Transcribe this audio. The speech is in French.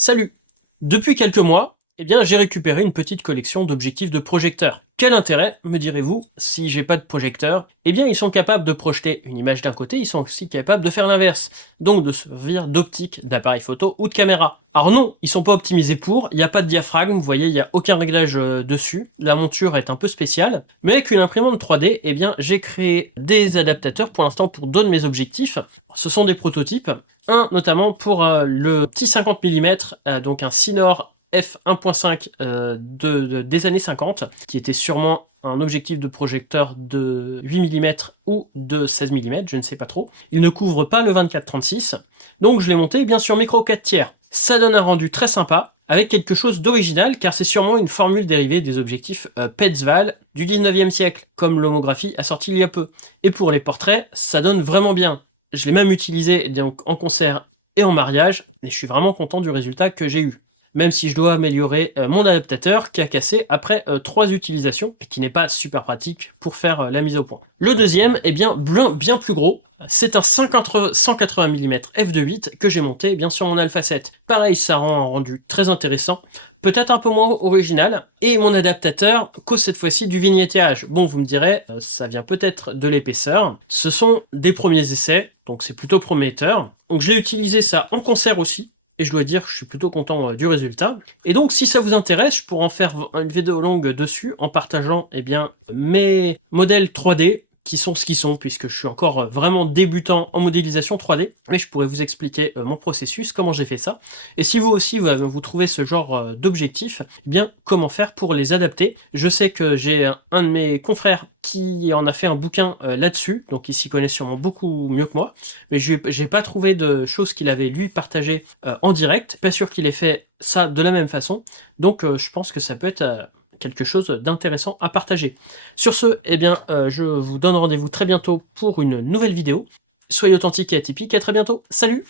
Salut! Depuis quelques mois, j'ai récupéré une petite collection d'objectifs de projecteurs. Quel intérêt, me direz-vous, si j'ai pas de projecteur? Ils sont capables de projeter une image d'un côté, ils sont aussi capables de faire l'inverse. Donc de se servir d'optique, d'appareil photo ou de caméra. Alors non, ils sont pas optimisés pour, il n'y a pas de diaphragme, vous voyez, il n'y a aucun réglage dessus. La monture est un peu spéciale. Mais avec une imprimante 3D, j'ai créé des adaptateurs pour l'instant pour deux de mes objectifs. Ce sont des prototypes. Un notamment pour le petit 50 mm, donc un Sinor f1.5 des années 50, qui était sûrement un objectif de projecteur de 8 mm ou de 16 mm, je ne sais pas trop. Il ne couvre pas le 24-36, donc je l'ai monté bien sur micro 4 tiers. Ça donne un rendu très sympa, avec quelque chose d'original, car c'est sûrement une formule dérivée des objectifs Petzval du 19e siècle, comme l'homographie a sorti il y a peu. Et pour les portraits, ça donne vraiment bien. Je l'ai même utilisé donc en concert et en mariage, et je suis vraiment content du résultat que j'ai eu. Même si je dois améliorer mon adaptateur qui a cassé après 3 utilisations, et qui n'est pas super pratique pour faire la mise au point. Le deuxième est bien plus gros, c'est un 180 mm f2.8 que j'ai monté sur mon Alpha 7. Pareil, ça rend un rendu très intéressant, peut-être un peu moins original, et mon adaptateur cause cette fois-ci du vignettage. Bon, vous me direz, ça vient peut-être de l'épaisseur. Ce sont des premiers essais, donc c'est plutôt prometteur. Donc j'ai utilisé ça en concert aussi, et je dois dire que je suis plutôt content du résultat. Et donc si ça vous intéresse, je pourrais en faire une vidéo longue dessus, en partageant mes modèles 3D, qui sont ce qu'ils sont, puisque je suis encore vraiment débutant en modélisation 3D, mais je pourrais vous expliquer mon processus, comment j'ai fait ça, et si vous aussi vous trouvez ce genre d'objectif, comment faire pour les adapter. Je sais que j'ai un de mes confrères qui en a fait un bouquin là-dessus, donc il s'y connaît sûrement beaucoup mieux que moi, mais j'ai pas trouvé de choses qu'il avait lui partagé en direct, pas sûr qu'il ait fait ça de la même façon, donc je pense que ça peut être quelque chose d'intéressant à partager. Sur ce, je vous donne rendez-vous très bientôt pour une nouvelle vidéo. Soyez authentiques et atypiques, à très bientôt, salut!